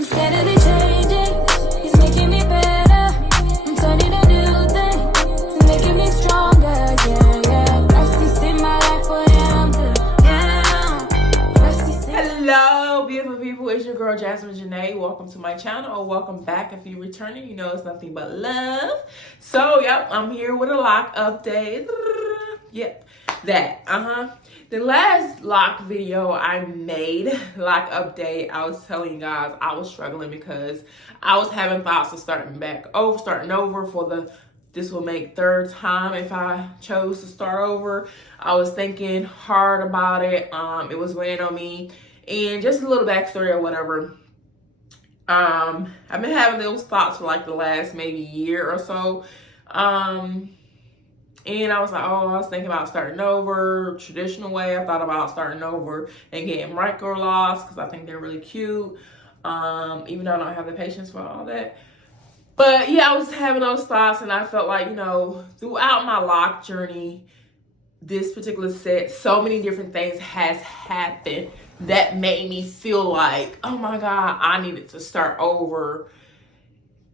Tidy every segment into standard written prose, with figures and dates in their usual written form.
I'm steadily changing. He's making me better. I'm turning a new thing. He's making me stronger. Yeah, yeah. Rest in my life for him. Yeah. Rest in. Hello, beautiful people. It's your girl Jasmine Janae. Welcome to my channel, or welcome back if you're returning. You know it's nothing but love. So, yep, I'm here with a lock update. Yep, that. The last lock video I made, lock update, I was telling you guys I was struggling because I was having thoughts of starting over for this will make third time if I chose to start over. I was thinking hard about it. It was weighing on me. And just a little backstory or whatever. I've been having those thoughts for like the last maybe year or so. And I was like, I was thinking about starting over, traditional way. I thought about starting over and getting micro Locs because I think they're really cute. Even though I don't have the patience for all that. But yeah, I was having those thoughts, and I felt like, throughout my lock journey, this particular set, so many different things has happened that made me feel like, oh my God, I needed to start over.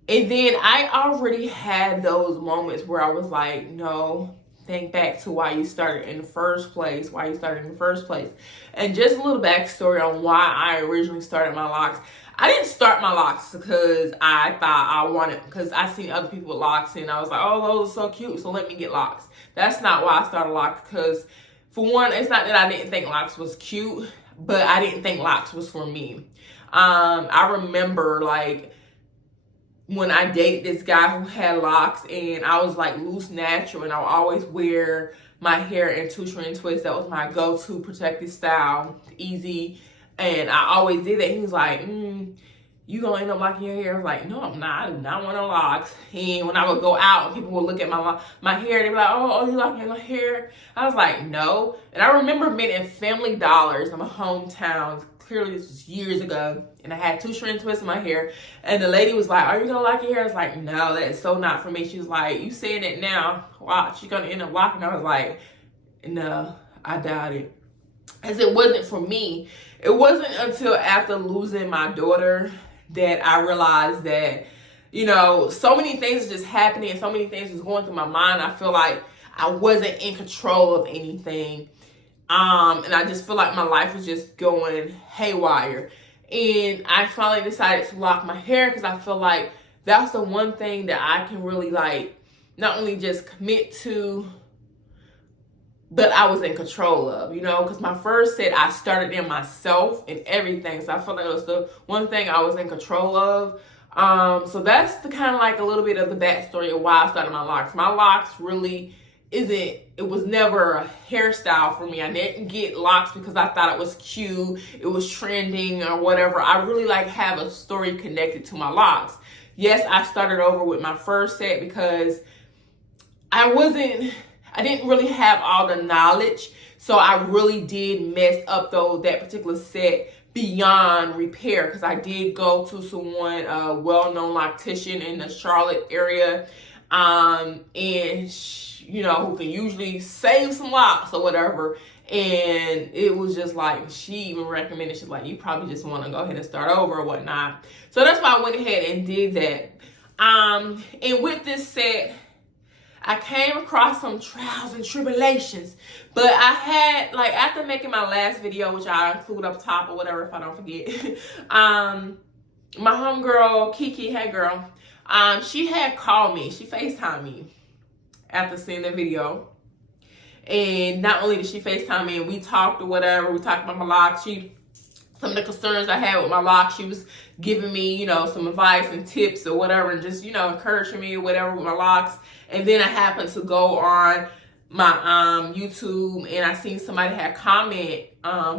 And then I already had those moments where I was like, no, think back to why you started in the first place, And just a little backstory on why I originally started my locks. I didn't start my locks because I thought because I seen other people with locks and I was like, oh, those are so cute, so let me get locks. That's not why I started locks, because for one, it's not that I didn't think locks was cute, but I didn't think locks was for me. I remember like when I dated this guy who had locks, and I was like loose natural, and I would always wear my hair in 2-strand twists. That was my go-to protective style, easy. And I always did that. He was like, you gonna end up locking your hair? I was like, no, I'm not. I do not want no locks. And when I would go out and people would look at my hair, they'd be like, oh, you locking your hair? I was like, no. And I remember being in Family Dollars in my hometown. Clearly this was years ago. And I had 2-strand twists in my hair. And the lady was like, are you gonna lock your hair? I was like, no, that is so not for me. She was like, you saying it now. Watch, you're gonna end up locking. I was like, no, I doubt it. As it wasn't for me. It wasn't until after losing my daughter that I realized that, so many things are just happening and so many things was going through my mind. I feel like I wasn't in control of anything. And I just feel like my life was just going haywire. And I finally decided to lock my hair because I feel like that's the one thing that I can really like not only just commit to, but I was in control of, because my first set, I started in myself and everything. So I felt like it was the one thing I was in control of. So that's the kind of like a little bit of the backstory of why I started my locks. My locks really it was never a hairstyle for me. I didn't get locks because I thought it was cute, it was trending or whatever. I really have a story connected to my locks. Yes, I started over with my first set because I didn't really have all the knowledge, so I really did mess up that particular set beyond repair, because I did go to someone, a well-known loctician in the Charlotte area, and who can usually save some locks or whatever. And it was just like, she even recommended, she's like, you probably just want to go ahead and start over or whatnot. So that's why I went ahead and did that. And with this set, I came across some trials and tribulations, but I had, after making my last video, which I'll include up top or whatever if I don't forget, my homegirl, Kiki, hey girl, she had called me, she FaceTimed me after seeing the video. And not only did she FaceTime me and we talked or whatever, we talked about my locks, some of the concerns I had with my locks, she was giving me, some advice and tips or whatever, and just, encouraging me or whatever with my locks. And then I happened to go on my YouTube, and I seen somebody had comment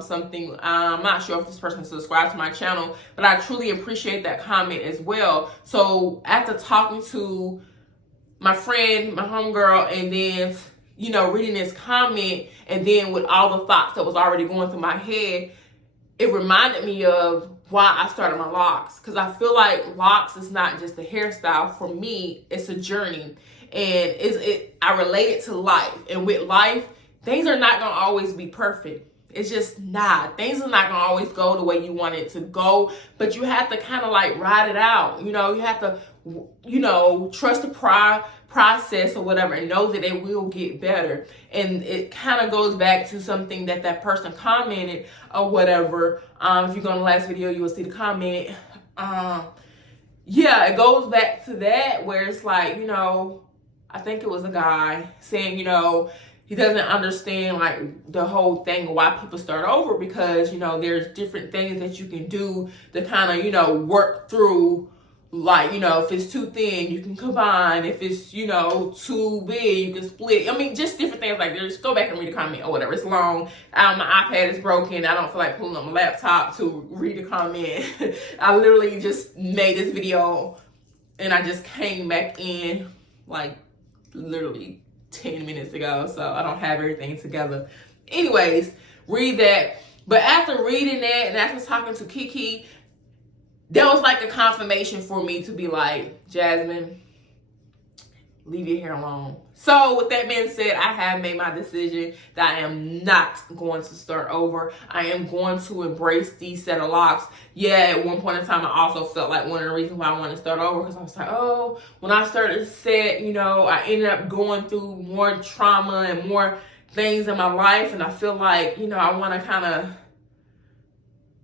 something. I'm not sure if this person subscribed to my channel, but I truly appreciate that comment as well. So after talking to my friend, my homegirl, and then, reading this comment, and then with all the thoughts that was already going through my head, it reminded me of why I started my locks. Because I feel like locks is not just a hairstyle. For me, it's a journey. And I relate it to life. And with life, things are not going to always be perfect. It's just not. Things are not gonna always go the way you want it to go, but you have to kind of like ride it out. You know, you have to, you know, trust the process or whatever, and know that it will get better. And it kind of goes back to something that person commented or whatever. If you go on the last video, you will see the comment. Yeah, it goes back to that where it's like, you know, I think it was a guy saying, you know, he doesn't understand like the whole thing of why people start over, because, you know, there's different things that you can do to kind of, you know, work through. Like, you know, if it's too thin, you can combine. If it's, you know, too big, you can split. I mean, just different things like that. Just go back and read the comment or whatever. It's long. My iPad is broken. I don't feel like pulling up my laptop to read the comment. I literally just made this video and I just came back in like literally 10 minutes ago. So I don't have everything together. Anyways, read that. But after reading that and after talking to Kiki, that was like a confirmation for me to be like, Jasmine, leave your hair alone. So with that being said, I have made my decision that I am not going to start over. I am going to embrace these set of locks. Yeah, at one point in time, I also felt like one of the reasons why I wanted to start over, because I was like, oh, when I started to set, you know, I ended up going through more trauma and more things in my life. And I feel like, you know, I want to kind of,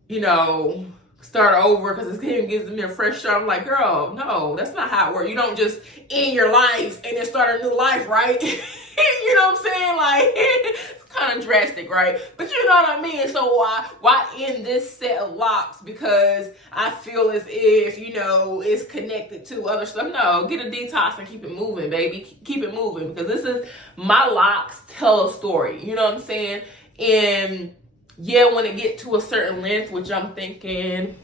you know, start over because it gives me a fresh start. I'm like, girl, no, that's not how it works. You don't just end your life and then start a new life, right? You know what I'm saying? Like, it's kind of drastic, right? But you know what I mean? So why end this set of locks? Because I feel as if, you know, it's connected to other stuff. No, get a detox and keep it moving, baby. Keep it moving, because this is my locks tell a story. You know what I'm saying? And yeah, when it get to a certain length, which I'm thinking,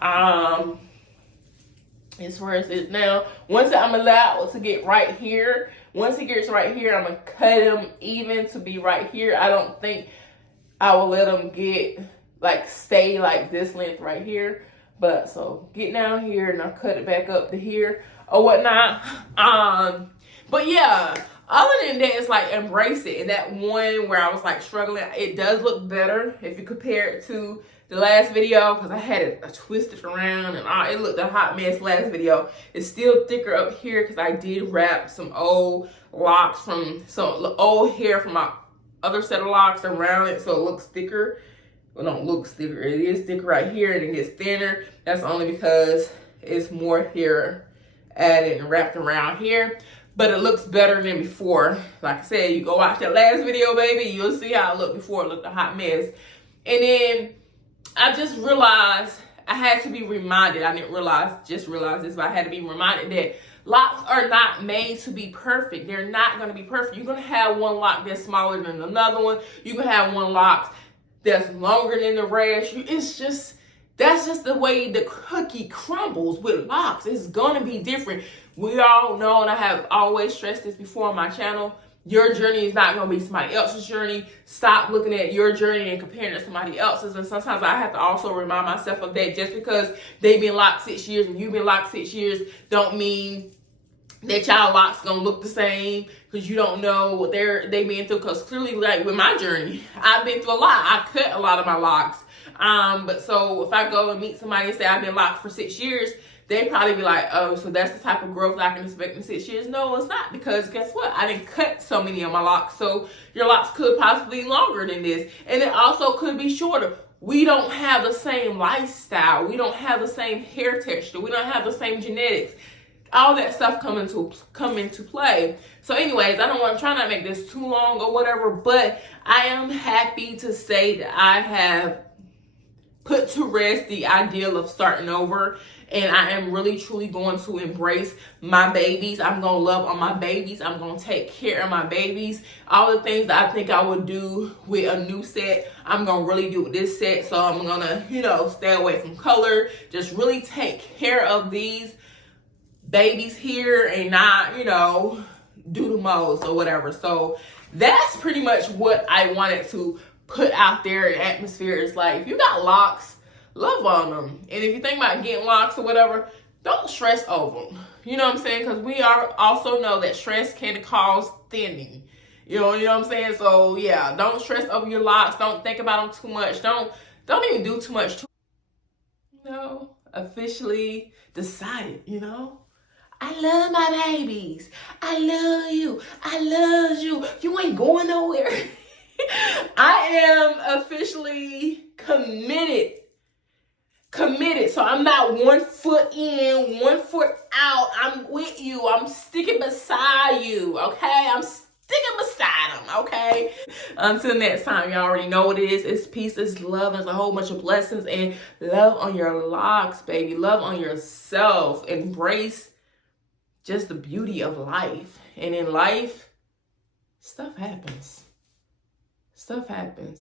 as far as it now, once I'm allowed to get right here, once he gets right here, I'm gonna cut him even to be right here. I don't think I will let him get like stay like this length right here. But so get down here and I'll cut it back up to here or whatnot. But yeah. Other than that, it's like embrace it. And that one where I was like struggling, it does look better if you compare it to the last video, because I had it twisted around and it looked a hot mess last video. It's still thicker up here because I did wrap some old locks from some old hair from my other set of locks around it, so it looks thicker. Well, don't look thicker. It is thicker right here and it gets thinner. That's only because it's more hair added and wrapped around here. But it looks better than before. Like I said, you go watch that last video, baby. You'll see how it looked before. It looked a hot mess. And then I just realized I had to be reminded. I didn't just realize this, but I had to be reminded that locks are not made to be perfect. They're not going to be perfect. You're going to have one lock that's smaller than another one. You can have one lock that's longer than the rest. That's just the way the cookie crumbles with locks. It's going to be different. We all know, and I have always stressed this before on my channel, your journey is not going to be somebody else's journey. Stop looking at your journey and comparing it to somebody else's. And sometimes I have to also remind myself of that. Just because they've been locked 6 years and you've been locked 6 years don't mean that y'all locks gonna look the same, because you don't know what they've been through. Because clearly, like with my journey, I've been through a lot. I cut a lot of my locks. But so if I go and meet somebody and say I've been locked for 6 years, they probably be like, oh, so that's the type of growth I can expect in 6 years. No, it's not, because guess what? I didn't cut so many of my locks. So your locks could possibly be longer than this. And it also could be shorter. We don't have the same lifestyle. We don't have the same hair texture. We don't have the same genetics. All that stuff come into play. So anyways, I'm trying not to make this too long or whatever, but I am happy to say that I have put to rest the ideal of starting over. And I am really, truly going to embrace my babies. I'm going to love on my babies. I'm going to take care of my babies. All the things that I think I would do with a new set, I'm going to really do with this set. So I'm going to, stay away from color. Just really take care of these babies here and not, do the most or whatever. So that's pretty much what I wanted to put out there in the atmosphere. Is like, if you got locks, love on them. And if you think about getting locks or whatever, don't stress over them. You know what I'm saying? Because we also know that stress can cause thinning. You know what I'm saying? So yeah, don't stress over your locks. Don't think about them too much. Don't even do too much. Officially decided, I love my babies. I love you. I love you. You ain't going nowhere. I am officially committed. So I'm not 1 foot in, 1 foot out. I'm with you. I'm sticking beside you. Okay? I'm sticking beside them. Okay? Until next time, y'all already know what it is. It's peace, it's love, it's a whole bunch of blessings, and love on your locks, baby. Love on yourself. Embrace just the beauty of life. And in life, stuff happens. Stuff happens.